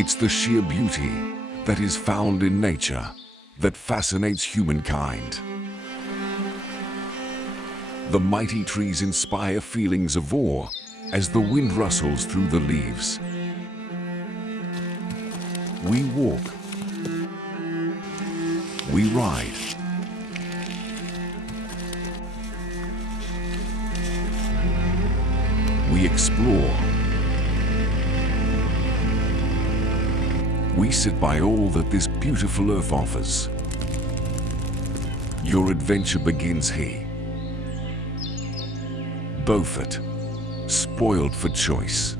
It's the sheer beauty that is found in nature that fascinates humankind. The mighty trees inspire feelings of awe as the wind rustles through the leaves. We walk. We ride. We explore. We sit by all that this beautiful earth offers. Your adventure begins here. Beaufort, spoiled for choice.